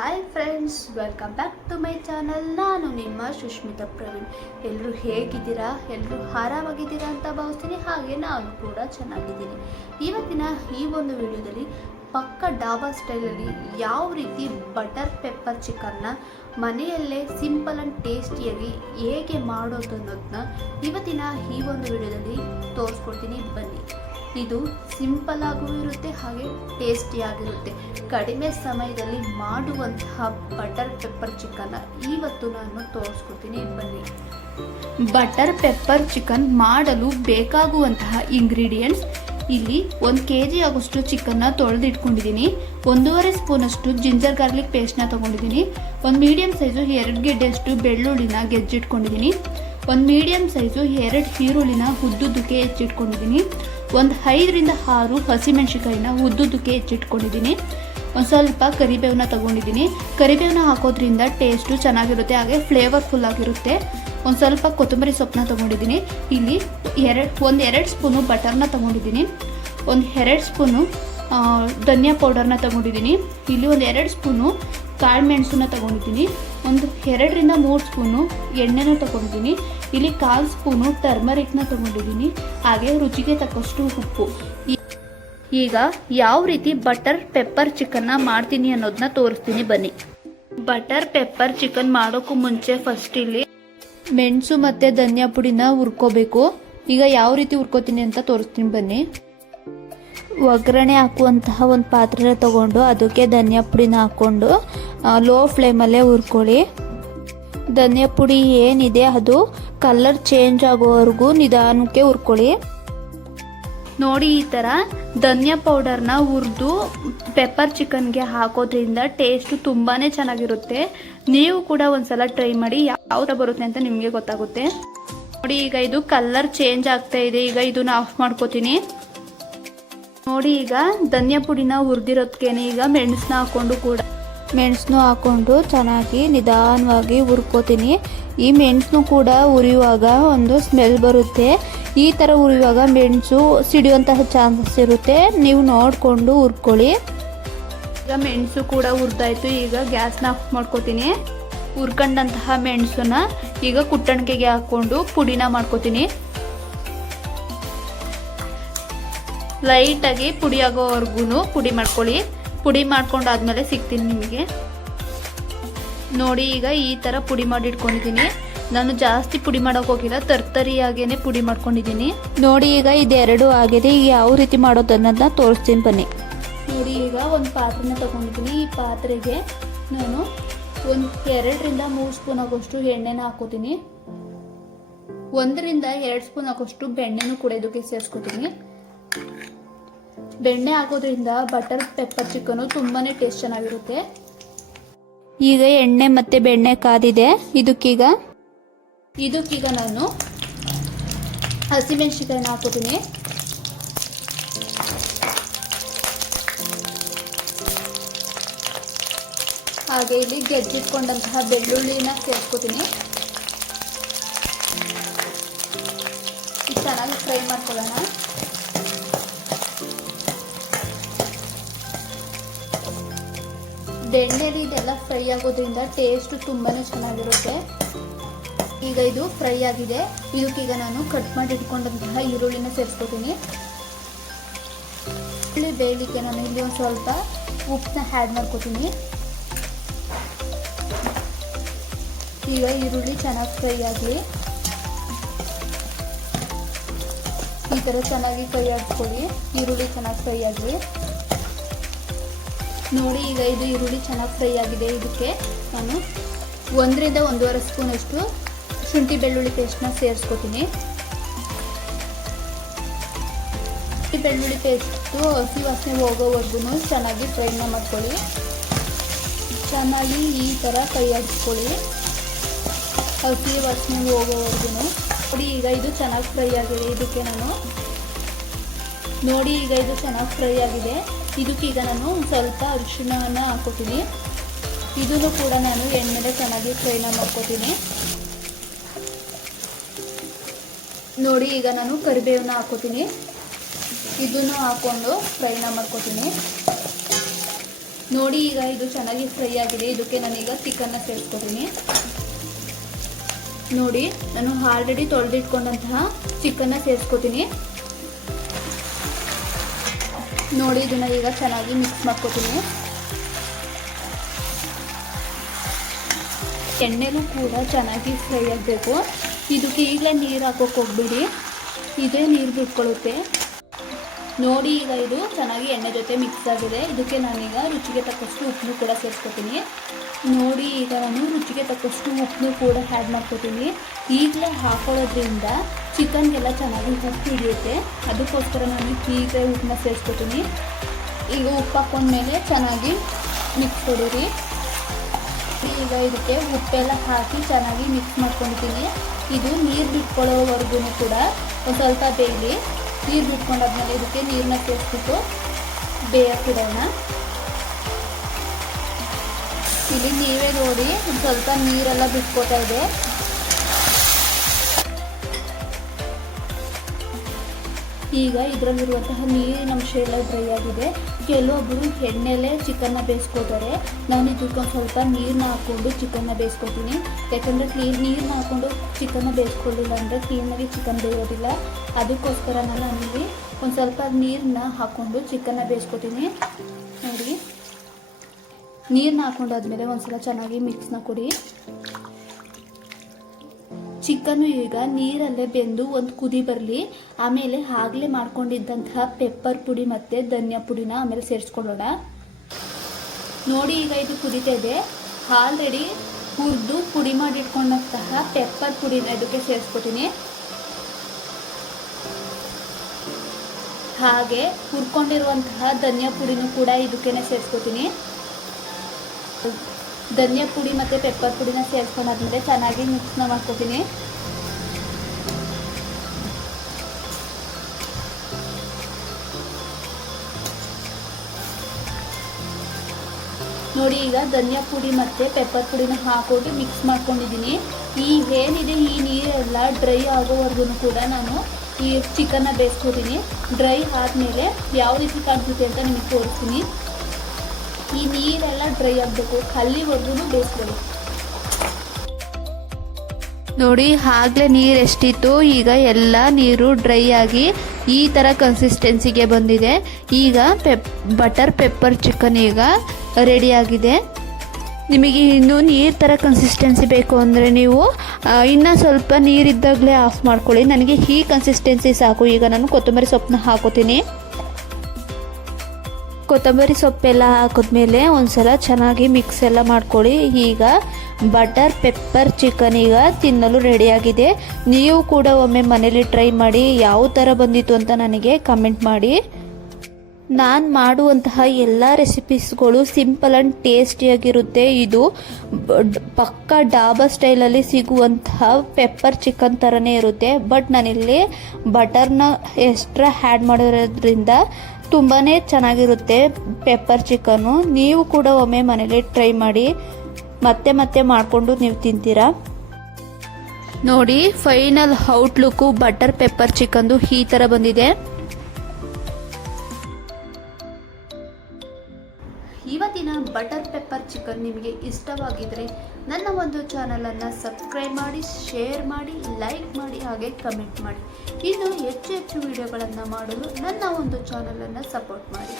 Hi friends, welcome back to my channel. ನಾನು ನಿಮ್ಮ ಸುಷ್ಮಿತಾ ಪ್ರವೀಣ್. ಎಲ್ಲರೂ ಹೇಗಿದ್ದೀರಾ? ಎಲ್ಲರೂ ಆರಾಮಾಗಿದ್ದೀರಾ ಅಂತ ಭಾವಿಸ್ತೀನಿ. ಹಾಗೆ ನಾನು ಕೂಡ ಚೆನ್ನಾಗಿದ್ದೀನಿ. ಇವತ್ತಿನ ಈ ಒಂದು ವಿಡಿಯೋದಲ್ಲಿ ಪಕ್ಕ ಡಾಬಾ ಸ್ಟೈಲಲ್ಲಿ ಯಾವ ರೀತಿ ಬಟರ್ ಪೆಪ್ಪರ್ ಚಿಕನ್ನ ಮನೆಯಲ್ಲೇ ಸಿಂಪಲ್ ಆ್ಯಂಡ್ ಟೇಸ್ಟಿಯಾಗಿ ಹೇಗೆ ಮಾಡೋದು ಅನ್ನೋದನ್ನ ಇವತ್ತಿನ ಈ ಒಂದು ವಿಡಿಯೋದಲ್ಲಿ ತೋರಿಸ್ಕೊಡ್ತೀನಿ. ಬನ್ನಿ. ಇದು ಸಿಂಪಲ್ ಆಗೂ ಇರುತ್ತೆ, ಹಾಗೆ ಟೇಸ್ಟಿಯಾಗಿರುತ್ತೆ. ಕಡಿಮೆ ಸಮಯದಲ್ಲಿ ಮಾಡುವಂತಹ ಬಟರ್ ಪೆಪ್ಪರ್ ಚಿಕನ್ನ ಇವತ್ತು ನಾನು ತೋರಿಸ್ಕೊಡ್ತೀನಿ. ಬನ್ನಿ. ಬಟರ್ ಪೆಪ್ಪರ್ ಚಿಕನ್ ಮಾಡಲು ಬೇಕಾಗುವಂತಹ ಇಂಗ್ರೀಡಿಯೆಂಟ್ಸ್ ಇಲ್ಲಿ 1 kg ಆಗೋಷ್ಟು ಚಿಕನ್ನ ತೊಳೆದಿಟ್ಕೊಂಡಿದ್ದೀನಿ. 1.5 ಸ್ಪೂನಷ್ಟು ಜಿಂಜರ್ ಗಾರ್ಲಿಕ್ ಪೇಸ್ಟ್ನ ತೊಗೊಂಡಿದ್ದೀನಿ. ಒಂದು ಮೀಡಿಯಮ್ ಸೈಜು 2 ಗೆಡ್ಡೆಯಷ್ಟು ಬೆಳ್ಳುಳ್ಳಿನ ಗೆಜ್ಜಿಟ್ಕೊಂಡಿದ್ದೀನಿ. ಒಂದು ಮೀಡಿಯಮ್ ಸೈಜು 2 ಈರುಳ್ಳಿನ ಉದ್ದುದ್ದಕ್ಕೆ ಹೆಚ್ಚಿಟ್ಕೊಂಡಿದ್ದೀನಿ. ಒಂದು 5 ರಿಂದ 6 ಹಸಿಮೆಣಸಿಕಾಯಿನ ಉದ್ದುದ್ದಕ್ಕೆ ಹೆಚ್ಚಿಟ್ಕೊಂಡಿದ್ದೀನಿ. ಒಂದು ಸ್ವಲ್ಪ ಕರಿಬೇವನ್ನ ತೊಗೊಂಡಿದ್ದೀನಿ. ಕರಿಬೇವನ್ನ ಹಾಕೋದ್ರಿಂದ ಟೇಸ್ಟು ಚೆನ್ನಾಗಿರುತ್ತೆ, ಹಾಗೆ ಫ್ಲೇವರ್ಫುಲ್ ಆಗಿರುತ್ತೆ. ಒಂದು ಸ್ವಲ್ಪ ಕೊತ್ತಂಬರಿ ಸೊಪ್ಪನ್ನ ತೊಗೊಂಡಿದ್ದೀನಿ. ಇಲ್ಲಿ 2 ಸ್ಪೂನು ಬಟರ್ನ ತೊಗೊಂಡಿದ್ದೀನಿ. ಒಂದು 2 ಸ್ಪೂನು ಧನಿಯಾ ಪೌಡರ್ನ ತೊಗೊಂಡಿದ್ದೀನಿ. ಇಲ್ಲಿ ಒಂದು 2 ಸ್ಪೂನು ಕಾಳು ಮೆಣಸನ್ನ ತೊಗೊಂಡಿದ್ದೀನಿ. ಒಂದು 2 ರಿಂದ 3 ಸ್ಪೂನು ಎಣ್ಣೆನ ತೊಗೊಂಡಿದ್ದೀನಿ. ಇಲ್ಲಿ 1/4 ಸ್ಪೂನು ಟರ್ಮರಿಕ್ನ ತೊಗೊಂಡಿದ್ದೀನಿ. ಹಾಗೆ ರುಚಿಗೆ ತಕ್ಕಷ್ಟು ಉಪ್ಪು. ಈಗ ಯಾವ ರೀತಿ ಬಟರ್ ಪೆಪ್ಪರ್ ಚಿಕನ್ನ ಮಾಡ್ತೀನಿ ಅನ್ನೋದನ್ನ ತೋರಿಸ್ತೀನಿ. ಬನ್ನಿ. ಬಟರ್ ಪೆಪ್ಪರ್ ಚಿಕನ್ ಮಾಡೋಕ್ಕೂ ಮುಂಚೆ ಫಸ್ಟ್ ಇಲ್ಲಿ ಮೆಣಸು ಮತ್ತು ಧನಿಯಾ ಪುಡಿನ ಹುರ್ಕೋಬೇಕು. ಈಗ ಯಾವ ರೀತಿ ಹುರ್ಕೋತೀನಿ ಅಂತ ತೋರಿಸ್ತೀನಿ. ಬನ್ನಿ. ಒಗ್ಗರಣೆ ಹಾಕುವಂತಹ ಒಂದು ಪಾತ್ರೆನ ತಗೊಂಡು ಅದಕ್ಕೆ ಧನಿಯಾ ಪುಡಿನ ಹಾಕ್ಕೊಂಡು ಲೋ ಫ್ಲೇಮಲ್ಲೇ ಹುರ್ಕೊಳ್ಳಿ. ಧನಿಯಾ ಪುಡಿ ಏನಿದೆ ಅದು ಕಲರ್ ಚೇಂಜ್ ಆಗೋವರೆಗೂ ನಿಧಾನಕ್ಕೆ ಹುರ್ಕೊಳ್ಳಿ. ನೋಡಿ, ಈ ಥರ ಧನಿಯಾ ಪೌಡರ್ನ ಹುರಿದು ಪೆಪ್ಪರ್ ಚಿಕನ್ಗೆ ಹಾಕೋದ್ರಿಂದ ಟೇಸ್ಟು ತುಂಬಾ ಚೆನ್ನಾಗಿರುತ್ತೆ. ನೀವು ಕೂಡ ಒಂದ್ಸಲ ಟ್ರೈ ಮಾಡಿ, ಯಾವ ಥರ ಬರುತ್ತೆ ಅಂತ ನಿಮಗೆ ಗೊತ್ತಾಗುತ್ತೆ. ನೋಡಿ, ಈಗ ಇದು ಕಲರ್ ಚೇಂಜ್ ಆಗ್ತಾ ಇದೆ. ಈಗ ಇದನ್ನ ಆಫ್ ಮಾಡ್ಕೋತೀನಿ. ನೋಡಿ, ಈಗ ಧನಿಯಾ ಪುಡಿನ ಹುರಿದಿರೋದಕ್ಕೇನೆ ಈಗ ಮೆಣಸನ್ನು ಹಾಕೊಂಡು ಚೆನ್ನಾಗಿ ನಿಧಾನವಾಗಿ ಹುರ್ಕೋತೀನಿ. ಈ ಮೆಣಸನ್ನು ಕೂಡ ಹುರಿಯುವಾಗ ಒಂದು ಸ್ಮೆಲ್ ಬರುತ್ತೆ. ಈ ಥರ ಹುರಿಯುವಾಗ ಮೆಣಸು ಸಿಡಿಯುವಂತಹ ಚಾನ್ಸಸ್ ಇರುತ್ತೆ, ನೀವು ನೋಡಿಕೊಂಡು ಹುರ್ಕೊಳ್ಳಿ. ಈಗ ಮೆಣಸು ಕೂಡ ಹುರಿದಾಯ್ತು. ಈಗ ಗ್ಯಾಸ್ನ ಆಫ್ ಮಾಡ್ಕೋತೀನಿ. ಹುರ್ಕೊಂಡಂತಹ ಮೆಣಸನ್ನ ಈಗ ಕುಟ್ಟಣಿಕೆಗೆ ಹಾಕ್ಕೊಂಡು ಪುಡಿನ ಮಾಡ್ಕೋತೀನಿ. ಲೈಟಾಗಿ ಪುಡಿ ಆಗೋವರೆಗೂ ಪುಡಿ ಮಾಡ್ಕೊಳ್ಳಿ. ಪುಡಿ ಮಾಡ್ಕೊಂಡಾದ್ಮೇಲೆ ಸಿಗ್ತೀನಿ ನಿಮಗೆ. ನೋಡಿ, ಈಗ ಈ ಥರ ಪುಡಿ ಮಾಡಿ ಇಟ್ಕೊಂಡಿದ್ದೀನಿ. ನಾನು ಜಾಸ್ತಿ ಪುಡಿ ಮಾಡೋಕೆ ಹೋಗಿಲ್ಲ, ತರ್ತರಿಯಾಗೇನೆ ಪುಡಿ ಮಾಡ್ಕೊಂಡಿದ್ದೀನಿ. ನೋಡಿ, ಈಗ ಇದೆರಡು ಆಗಿದೆ. ಈಗ ಯಾವ ರೀತಿ ಮಾಡೋದನ್ನ ತೋರಿಸ್ತೀನಿ. ಬನ್ನಿ. ನೋಡಿ, ಈಗ ಒಂದು ಪಾತ್ರೆನ ತಗೊಂಡಿದ್ದೀನಿ. ಈ ಪಾತ್ರೆಗೆ ನಾನು ಒಂದು 2 ರಿಂದ 3 ಸ್ಪೂನ್ ಆಗೋಷ್ಟು ಎಣ್ಣೆನ ಹಾಕೋತೀನಿ. 1 ರಿಂದ 2 ಸ್ಪೂನ್ ಆಗೋಷ್ಟು ಬೆಣ್ಣೆನೂ ಕೂಡ ಇದಕ್ಕೆ ಸೇರಿಸ್ಕೊತೀನಿ. ಬೆಣ್ಣೆ ಹಾಕೋದ್ರಿಂದ ಬಟರ್ ಪೆಪ್ಪರ್ ಚಿಕನು ತುಂಬಾ ಟೇಸ್ಟ್ ಚೆನ್ನಾಗಿರುತ್ತೆ. ಈಗ ಎಣ್ಣೆ ಮತ್ತು ಬೆಣ್ಣೆ ಕಾದಿದೆ. ಇದಕ್ಕೀಗ ನಾನು ಹಸಿಮೆಣಸಿಕಾಯಿನ ಹಾಕೋತೀನಿ. ಹಾಗೆ ಇಲ್ಲಿ ಗೆಜ್ಜಿಟ್ಕೊಂಡಂತಹ ಬೆಳ್ಳುಳ್ಳಿನ ಸೇರಿಸ್ಕೋತೀನಿ. ಚೆನ್ನಾಗಿ ಫ್ರೈ ಮಾಡ್ಕೊಳ್ಳೋಣ. ಬೆಣ್ಣೆಲಿ ಇದೆಲ್ಲ ಫ್ರೈ ಆಗೋದ್ರಿಂದ ಟೇಸ್ಟ್ ತುಂಬಾ ಚೆನ್ನಾಗಿರುತ್ತೆ. ಈಗ ಇದು ಫ್ರೈ ಆಗಿದೆ. ಇದಕ್ಕೀಗ ನಾನು ಕಟ್ ಮಾಡಿ ಇಟ್ಕೊಂಡಂತಹ ಈರುಳ್ಳಿನ ಸೇರಿಸ್ಕೊತೀನಿ. ಈರುಳ್ಳಿ ಬೇಯಲಿಕ್ಕೆ ನಾನು ಇಲ್ಲಿ ಒಂದು ಸ್ವಲ್ಪ ಉಪ್ಪನ್ನ ಆ್ಯಡ್ ಮಾಡ್ಕೋತೀನಿ. ಈಗ ಈರುಳ್ಳಿ ಚೆನ್ನಾಗಿ ಫ್ರೈ ಆಗಲಿ. ಈ ಥರ ಚೆನ್ನಾಗಿ ಫ್ರೈ ಆಡ್ಕೊಳ್ಳಿ. ಈರುಳ್ಳಿ ಚೆನ್ನಾಗಿ ಫ್ರೈ ಆಗಲಿ. ನೋಡಿ, ಈಗ ಇದು ಈರುಳ್ಳಿ ಚೆನ್ನಾಗಿ ಫ್ರೈ ಆಗಿದೆ. ಇದಕ್ಕೆ ನಾನು 1 ರಿಂದ 1.5 ಸ್ಪೂನಷ್ಟು ಶುಂಠಿ ಬೆಳ್ಳುಳ್ಳಿ ಪೇಸ್ಟ್ನ ಸೇರಿಸ್ಕೊತೀನಿ. ಬೆಳ್ಳುಳ್ಳಿ ಪೇಸ್ಟು ಹಸಿ ವಾಸನೆ ಹೋಗೋವರೆಗೂ ಚೆನ್ನಾಗಿ ಫ್ರೈನ ಮಾಡ್ಕೊಳ್ಳಿ. ಚೆನ್ನಾಗಿ ಈ ಥರ ಫ್ರೈ ಆಡಿಸ್ಕೊಳ್ಳಿ, ಹಸಿ ವಾಸನೆ ಹೋಗೋವರೆಗೂ. ನೋಡಿ, ಈಗ ಇದು ಚೆನ್ನಾಗಿ ಫ್ರೈ ಆಗಿದೆ. ಇದಕ್ಕೆ ಇದಕ್ಕೀಗ ನಾನು ಸ್ವಲ್ಪ ಅರಿಶಿಣವನ್ನು ಹಾಕೋತೀನಿ. ಇದನ್ನು ಕೂಡ ನಾನು ಎಣ್ಣೆಲೆ ಚೆನ್ನಾಗಿ ಫ್ರೈನ ಮಾಡ್ಕೋತೀನಿ. ನೋಡಿ, ಈಗ ನಾನು ಕರಿಬೇವನ್ನ ಹಾಕೋತೀನಿ. ಇದನ್ನು ಹಾಕ್ಕೊಂಡು ಫ್ರೈನ ಮಾಡ್ಕೋತೀನಿ. ನೋಡಿ ಈಗ ಇದು ಚೆನ್ನಾಗಿ ಫ್ರೈ ಆಗಿದೆ. ಇದಕ್ಕೆ ನಾನೀಗ ಚಿಕನ್ನ ಸೇರಿಸ್ಕೊತೀನಿ. ನೋಡಿ ನಾನು ಆಲ್ರೆಡಿ ತೊಳೆದಿಟ್ಕೊಂಡಂತಹ ಚಿಕನ್ನ ಸೇರಿಸ್ಕೊತೀನಿ. ನೋಡಿ ಇದನ್ನ ಈಗ ಚೆನ್ನಾಗಿ ಮಿಕ್ಸ್ ಮಾಡ್ಕೊತೀನಿ. ಎಣ್ಣೆನೂ ಕೂಡ ಚೆನ್ನಾಗಿ ಫ್ರೈ ಆಗಬೇಕು. ಇದಕ್ಕೆ ಈಗಲೇ ನೀರು ಹಾಕೋಕೆ ಹೋಗ್ಬೇಡಿ, ಇದೇ ನೀರು ಬಿಟ್ಕೊಳ್ಳುತ್ತೆ. ನೋಡಿ ಈಗ ಇದು ಚೆನ್ನಾಗಿ ಎಣ್ಣೆ ಜೊತೆ ಮಿಕ್ಸ್ ಆಗಿದೆ. ಇದಕ್ಕೆ ನಾನೀಗ ರುಚಿಗೆ ತಕ್ಕಷ್ಟು ಉಪ್ಪನ್ನು ಕೂಡ ಸೇರಿಸ್ಕೊತೀನಿ. ನೋಡಿ ಈಗ ನಾನು ರುಚಿಗೆ ತಕ್ಕಷ್ಟು ಉಪ್ಪನ್ನು ಕೂಡ ಆ್ಯಡ್ ಮಾಡ್ಕೊತೀನಿ. ಈಗಲೇ ಹಾಕೊಳ್ಳೋದ್ರಿಂದ ಚಿಕನ್ಗೆಲ್ಲ ಚೆನ್ನಾಗಿ ಉಪ್ಪು ಹಿಡಿಯುತ್ತೆ. ಅದಕ್ಕೋಸ್ಕರ ನಾನು ಈಗ ಉಪ್ಪನ್ನ ಸೇರಿಸ್ಕೊತೀನಿ. ಈಗ ಉಪ್ಪು ಹಾಕೊಂಡ್ಮೇಲೆ ಚೆನ್ನಾಗಿ ಮಿಕ್ಸ್ ಕೊಡಿರಿ. ಈಗ ಇದಕ್ಕೆ ಉಪ್ಪೆಲ್ಲ ಹಾಕಿ ಚೆನ್ನಾಗಿ ಮಿಕ್ಸ್ ಮಾಡ್ಕೊಂಡಿದ್ದೀನಿ. ಇದು ನೀರು ಬಿಟ್ಕೊಳ್ಳೋವರೆಗೂ ಕೂಡ ಒಂದು ಸ್ವಲ್ಪ ಬೇಯಲಿ. ನೀರು ಬಿಟ್ಕೊಂಡಾದ್ಮೇಲೆ ಇದಕ್ಕೆ ನೀರನ್ನ ಸೇರಿಸ್ಬಿಟ್ಟು ಬೇಯಕ್ಕಿಡೋಣ. ಇಲ್ಲಿ ನೀವೇ ನೋಡಿ ಒಂದು ಸ್ವಲ್ಪ ನೀರೆಲ್ಲ ಬಿಟ್ಕೋತಾ ಇದೆ. ಈಗ ಇದರಲ್ಲಿರುವಂತಹ ನೀರಿನ ಅಂಶ ಎಲ್ಲ ಡ್ರೈ ಆಗಿದೆ. ಕೆಲವೊಬ್ಬರು ಎಣ್ಣೆಲೇ ಚಿಕನ್ನ ಬೇಯಿಸ್ಕೋತಾರೆ. ನಾನು ಇದಕ್ಕೆ ಸ್ವಲ್ಪ ನೀರನ್ನ ಹಾಕ್ಕೊಂಡು ಚಿಕನ್ನ ಬೇಯಿಸ್ಕೊತೀನಿ. ಯಾಕಂದರೆ ನೀರನ್ನ ಹಾಕ್ಕೊಂಡು ಚಿಕನ್ನ ಬೇಯಿಸ್ಕೊಳ್ಳಿಲ್ಲ ಅಂದರೆ ಕ್ಲೀನಾಗಿ ಚಿಕನ್ ಬೇಯೋದಿಲ್ಲ. ಅದಕ್ಕೋಸ್ಕರ ನಾನಿಲ್ಲಿ ಒಂದು ಸ್ವಲ್ಪ ನೀರನ್ನ ಹಾಕ್ಕೊಂಡು ಚಿಕನ್ನ ಬೇಯಿಸ್ಕೊತೀನಿ. ನೋಡಿ ನೀರನ್ನ ಹಾಕ್ಕೊಂಡಾದ್ಮೇಲೆ ಒಂದ್ಸಲ ಚೆನ್ನಾಗಿ ಮಿಕ್ಸ್ನ ಕೊಡಿ. ಚಿಕನ್ನು ಈಗ ನೀರಲ್ಲೇ ಬೆಂದು ಒಂದು ಕುದಿ ಬರಲಿ. ಆಮೇಲೆ ಆಗಲೇ ಮಾಡ್ಕೊಂಡಿದ್ದಂತಹ ಪೆಪ್ಪರ್ ಪುಡಿ ಮತ್ತು ಧನಿಯಾ ಪುಡಿನ ಆಮೇಲೆ ಸೇರಿಸ್ಕೊಳ್ಳೋಣ. ನೋಡಿ ಈಗ ಇದು ಕುದೀತಾ ಇದೆ. ಆಲ್ರೆಡಿ ಹುರಿದು ಪುಡಿ ಮಾಡಿಟ್ಕೊಂಡಂತಹ ಪೆಪ್ಪರ್ ಪುಡಿನ ಇದಕ್ಕೆ ಸೇರಿಸ್ಕೊತೀನಿ. ಹಾಗೆ ಹುರ್ಕೊಂಡಿರುವಂತಹ ಧನಿಯಾ ಪುಡಿನೂ ಕೂಡ ಇದಕ್ಕೇನೆ ಸೇರಿಸ್ಕೊತೀನಿ. ಧನಿಯಾ ಪುಡಿ ಮತ್ತು ಪೆಪ್ಪರ್ ಪುಡಿನ ಸೇರಿಸ್ಕೊಂಡಾದ್ಮೇಲೆ ಚೆನ್ನಾಗಿ ಮಿಕ್ಸ್ನ ಮಾಡ್ಕೊತೀನಿ. ನೋಡಿ ಈಗ ಧನಿಯಾ ಪುಡಿ ಮತ್ತು ಪೆಪ್ಪರ್ ಪುಡಿನ ಹಾಕೊಂಡು ಮಿಕ್ಸ್ ಮಾಡ್ಕೊಂಡಿದ್ದೀನಿ. ಏನಿದೆ ಈ ನೀರೆಲ್ಲ ಡ್ರೈ ಆಗೋವರೆಗೂ ಕೂಡ ನಾನು ಈ ಚಿಕನ್ನ ಬೇಯಿಸ್ಕೊತೀನಿ. ಡ್ರೈ ಆದಮೇಲೆ ಯಾವ ರೀತಿ ಕಾಣಿಸುತ್ತೆ ಅಂತ ನಿಮಗೆ ತೋರಿಸ್ತೀನಿ. ಈ ನೀರೆಲ್ಲ ಡ್ರೈ ಆಗಬೇಕು, ಅಲ್ಲಿವರೆಗೂ ಬೇಯಿಸ್ಕೊಳ್ಳಿ. ನೋಡಿ ಆಗಲೇ ನೀರು ಎಷ್ಟಿತ್ತು, ಈಗ ಎಲ್ಲ ನೀರು ಡ್ರೈ ಆಗಿ ಈ ಥರ ಕನ್ಸಿಸ್ಟೆನ್ಸಿಗೆ ಬಂದಿದೆ. ಈಗ ಬಟರ್ ಪೆಪ್ಪರ್ ಚಿಕನ್ ಈಗ ರೆಡಿಯಾಗಿದೆ. ನಿಮಗೆ ಇನ್ನೂ ನೀರು ಥರ ಕನ್ಸಿಸ್ಟೆನ್ಸಿ ಬೇಕು ಅಂದರೆ ನೀವು ಇನ್ನೂ ಸ್ವಲ್ಪ ನೀರಿದ್ದಾಗಲೇ ಆಫ್ ಮಾಡ್ಕೊಳ್ಳಿ. ನನಗೆ ಈ ಕನ್ಸಿಸ್ಟೆನ್ಸಿ ಸಾಕು. ಈಗ ನಾನು ಕೊತ್ತಂಬರಿ ಸೊಪ್ಪನ್ನ ಹಾಕೋತೀನಿ. ಕೊತ್ತಂಬರಿ ಸೊಪ್ಪೆಲ್ಲ ಹಾಕಿದ್ಮೇಲೆ ಒಂದ್ಸಲ ಚೆನ್ನಾಗಿ ಮಿಕ್ಸ್ ಎಲ್ಲ ಮಾಡ್ಕೊಳ್ಳಿ. ಈಗ ಬಟರ್ ಪೆಪ್ಪರ್ ಚಿಕನ್ ಈಗ ತಿನ್ನಲು ರೆಡಿಯಾಗಿದೆ. ನೀವು ಕೂಡ ಒಮ್ಮೆ ಮನೇಲಿ ಟ್ರೈ ಮಾಡಿ ಯಾವ ಥರ ಬಂದಿತ್ತು ಅಂತ ನನಗೆ ಕಮೆಂಟ್ ಮಾಡಿ. ನಾನು ಮಾಡುವಂತಹ ಎಲ್ಲ ರೆಸಿಪೀಸ್ಗಳು ಸಿಂಪಲ್ ಆ್ಯಂಡ್ ಟೇಸ್ಟಿಯಾಗಿರುತ್ತೆ. ಇದು ಪಕ್ಕಾ ಡಾಬಾ ಸ್ಟೈಲಲ್ಲಿ ಸಿಗುವಂತಹ ಪೆಪ್ಪರ್ ಚಿಕನ್ ಥರನೇ ಇರುತ್ತೆ. ಬಟ್ ನಾನಿಲ್ಲಿ ಬಟರ್ನ ಎಕ್ಸ್ಟ್ರಾ ಆ್ಯಡ್ ಮಾಡಿರೋದ್ರಿಂದ ತುಂಬಾ ಚೆನ್ನಾಗಿರುತ್ತೆ ಪೆಪ್ಪರ್ ಚಿಕನ್ನು. ನೀವು ಕೂಡ ಒಮ್ಮೆ ಮನೇಲಿ ಟ್ರೈ ಮಾಡಿ, ಮತ್ತೆ ಮತ್ತೆ ಮಾಡಿಕೊಂಡು ನೀವು ತಿಂತೀರಾ. ನೋಡಿ ಫೈನಲ್ ಔಟ್ಲುಕ್ಕು ಬಟರ್ ಪೆಪ್ಪರ್ ಚಿಕನ್ದು ಈ ಥರ ಬಂದಿದೆ. ಇವತ್ತಿನ ಬಟರ್ ಪೆಪ್ಪರ್ ಚಿಕನ್ ನಿಮಗೆ ಇಷ್ಟವಾಗಿದ್ದರೆ ನನ್ನ ಒಂದು ಚಾನಲನ್ನು ಸಬ್ಸ್ಕ್ರೈಬ್ ಮಾಡಿ, ಶೇರ್ ಮಾಡಿ, ಲೈಕ್ ಮಾಡಿ, ಹಾಗೆ ಕಮೆಂಟ್ ಮಾಡಿ. ಇನ್ನು ಹೆಚ್ಚು ಹೆಚ್ಚು ವಿಡಿಯೋಗಳನ್ನು ಮಾಡಲು ನನ್ನ ಒಂದು ಚಾನಲನ್ನು ಸಪೋರ್ಟ್ ಮಾಡಿ.